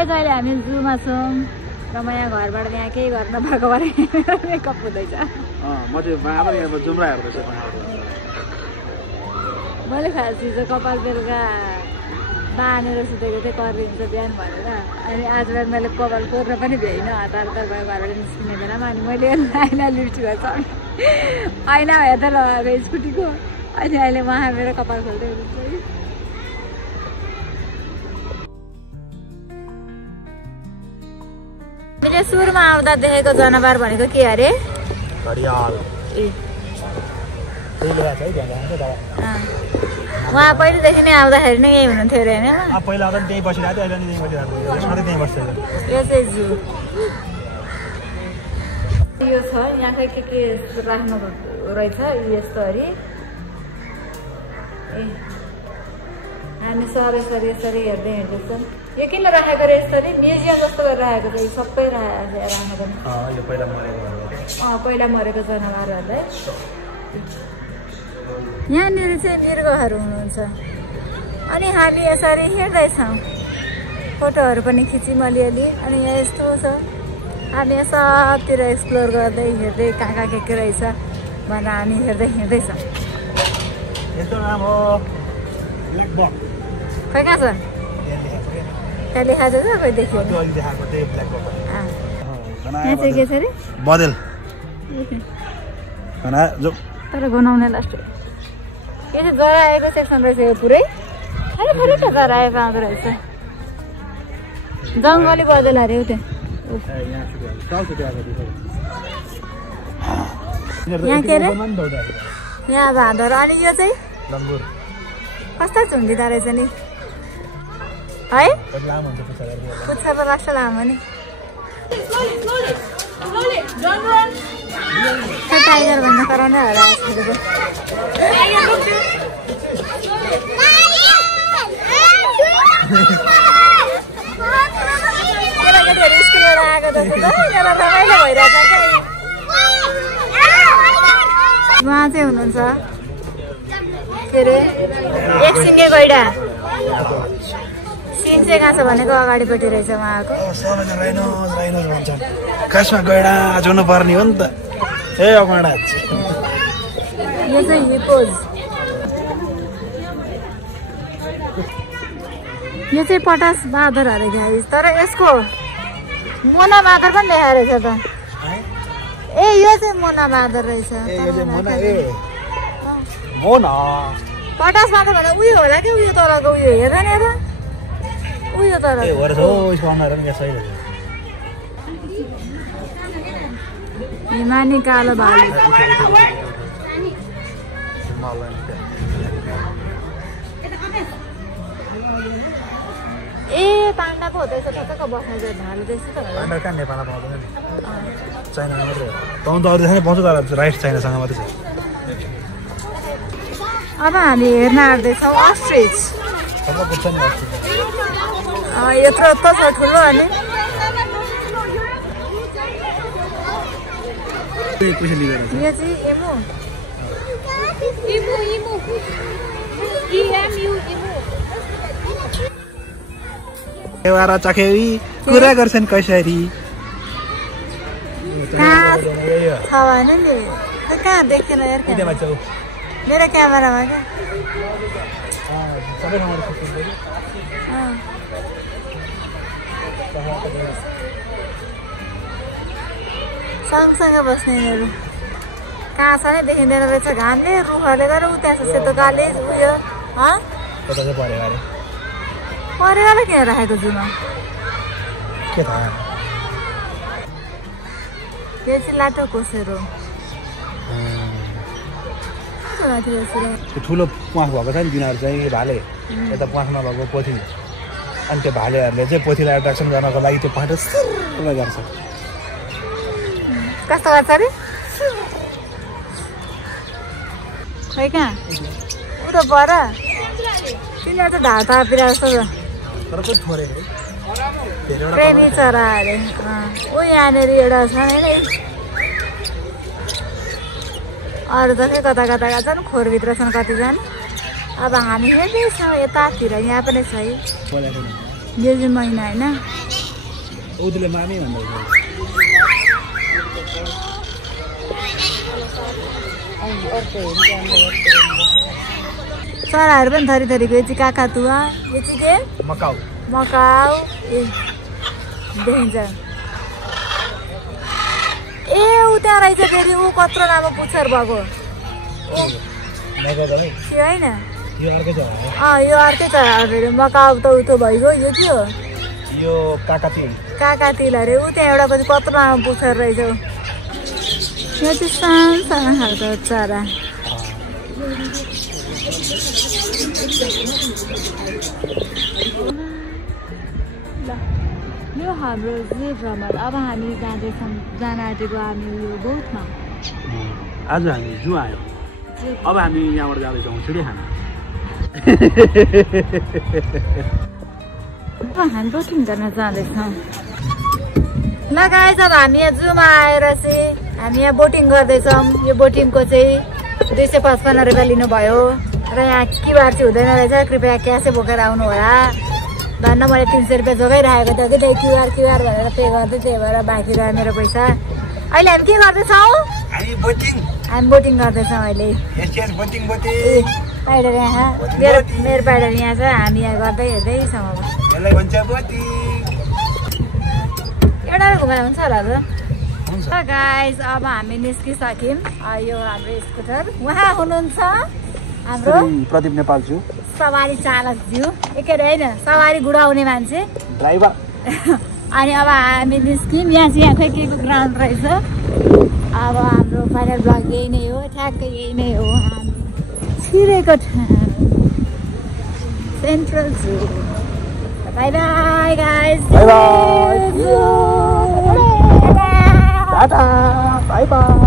guys अहिले हामी जूमा छौँ र म यहाँ घरबाट यहाँ केही गर्न भएको भएर मेकअप हुँदैछ म चाहिँ बाबा यहाँ जुम्रा हेर्दैछु मैले खास हिजो कपाल बेलुका बाँधेर सुतेको थिएँ कर्ली हुन्छ बिहान भनेर अनि आज मैले कपाल कोर्न पनि भ्याइनँ हतार हतार भयो घरबाट निस्किने बेलामा अनि मैले आइना लिफ्ट गर्छ ऐना हेर्दा लगाएको स्कुटीको अनि अहिले उहाँ मेरो कपाल खोल्दै हुनुहुन्छ है मैले सुरुमा आउँदा देखेको जनावर भनेको के अरे घडियाल उहाँ पहिलेदेखि नै आउँदाखेरि नै यही हुनुहुन्थ्यो अरे होइन पहिला आउँदा त्यहीँ बसिरहेको थियो अहिले त्यहीँ बसिरहेको सधैँ त्यहीँ बस्छ यो चाहिँ जू यो छ यहाँ खै के राख्नु रहेछ यस्तोहरू ए हामी सर यसरी यसरी हेर्दै हिँड्दैछौँ यो किन राखेको रे यसरी म्युजियम जस्तो गरेर राखेको छ यो सबै राख्नु पनि पहिला मरेको जनावरहरूलाई यहाँनिर चाहिँ मृगहरू हुनुहुन्छ अनि हामी यसरी हेर्दैछौँ फोटोहरू पनि खिच्यौँ अलिअलि अनि यहाँ यस्तो छ हामी सबतिर एक्सप्लोर गर्दै हेर्दै कहाँ के रहेछ भनेर हामी हेर्दै हिँड्दैछौँ खै कहाँ छ त्यहाँ लेखाएको छ खै देखियो यहाँ चाहिँ के छ अरे बदेल तर गनाउने लास्ट यो चाहिँ जरा आएको सेक्सन रहेछ यो पुरै अरे फेरि त जरा आएको आउँदो रहेछ जङ्गली बदेल अरे हो त्यहाँ यहाँ के अरे यहाँ भाँदर अनि यो चाहिँ कस्तो झुन्डिँदो रहेछ नि है पुच्छर त कस्तो लामो नि टाइगर भन्दा कराउने होला उहाँ चाहिँ हुनुहुन्छ के अरे एक सिङ्गे गैडा सिङ चाहिँ कहाँ छ भनेको अगाडिपट्टि रहेछ उहाँको खासमा गैडा जोड्नु पर्ने हो नि त ए अगाडा यो चाहिँ हिपोज यो चाहिँ पटास बाँदर अरे गाइस तर यसको मोना बाँदर पनि देखाएको रहेछ त ए यो चाहिँ मोना बाँदर रहेछ पटास बाँदर भन्दा उयो होला कि उयो तलको उयो हेर नि यता उयो तर हिमानी कालो भालु ए पाण्डा पो हुँदैछ कताको बस्ने चाहिँ भालु त्यस्तो त नेपालमा पाउँदैन चाइनामा मात्रै हो त अरू देशमै पाउँछ तर राइट चाइनासँग मात्रै छ अब हामी हेर्न आँट्दैछौँ अस्ट्रिच यत्रो यत्रो छ ठुलो अनि यो चाहिँ एमु एवारा चखेरी कुरा गर्छन् कसरी कहाँ छ भने नि कहाँ देख्दैन यार मेरो क्यामेरामा क्या सँगसँगै बस्ने यिनीहरू कहाँ छ नै देखिँदैन रहेछ घामले रुखहरूले गरेर उता छ सेतो काले उयो परेर किन राखेको जुमा यो चाहिँ लाटो कोसेरो ठुलो प्वाख भएको छ नि तिनीहरू चाहिँ भाले यता प्वाख नभएको पोथी अनि त्यो भालेहरूले चाहिँ पोथीलाई एट्र्याक्सन गर्नको लागि त्यो पाटो गर्छ कस्तो गर्छ अरे खै कहाँ ऊ त पर तिनीहरू त ढाड तापिरहेको जस्तो छ प्रेमी चरा अरे ऊ यहाँनिर एउटा छ होइन अरू त खै कता कता गएको छन् खोरभित्र छन् कतिजना अब हामी हेर्दैछौँ यतातिर यहाँ पनि छ है यो चाहिँ महिना होइन औदीले मामी भन्दै चराहरू पनि थरी थरीको यो चाहिँ काकातुवा यो चाहिँ के मकाउ मकाउ ए देखिन्छ ए ऊ त्यहाँ रहेछ फेरि ऊ कत्रो लामो पुच्छर भएको त्यो होइन यो अर्कै चरा हो फेरि मकाउ त उतो भइगयो यो के हो यो काकातिल अरे ऊ त्यहाँ एउटा पछि कत्रो लामो पुच्छर रहेछ यो चाहिँ सानो सानो खालको चरा यो हाम्रो जे भ्रमण अब हामी जाँदैछौँ जान आँटेको हामी यो बोटमा आज हामी जू आयो अब हामी यहाँबाट जाँदैछौँ चिडियाखाना हामी बोटिङ गर्न जाँदैछौँ ल गाइस अब हामी यहाँ जूमा आएर चाहिँ हामी यहाँ बोटिङ गर्दैछौँ यो बोटिङको चाहिँ 255 रुपियाँ लिनुभयो र यहाँ क्युआर चाहिँ हुँदैन रहेछ कृपया क्यासै बोकेर आउनु होला भन्न मैले 300 रुपियाँ जोगाइरहेको थियो कि क्युआर भनेर पे गर्दै त्यही भएर बाँकी रह्यो मेरो पैसा अहिले हामी के गर्दैछौँ हामी बोटिङ गर्दैछौँ अहिले पाइडर यहाँ मेरो पाइडर यहाँ छ हामी यहाँ गर्दै हेर्दैछौँ अब एउटा घुमाएर हुन्छ होला त गाइस अब हामी निस्किसक्यौँ यो हाम्रो स्कुटर उहाँ हुनुहुन्छ हाम्रो प्रदीप नेपालज्यू सवारी चालकज्यू एकै होइन सवारी गुडाउने मान्छे ड्राइभर अनि अब हामी निस्क्यौँ यहाँ चाहिँ यहाँ खोइ के को ग्राउन्ड रहेछ अब हाम्रो फाइनल ब्लग यही नै हो ठ्याक्कै यही नै हो हामी छिरेको ठाउँ central zoo bye bye guys bye by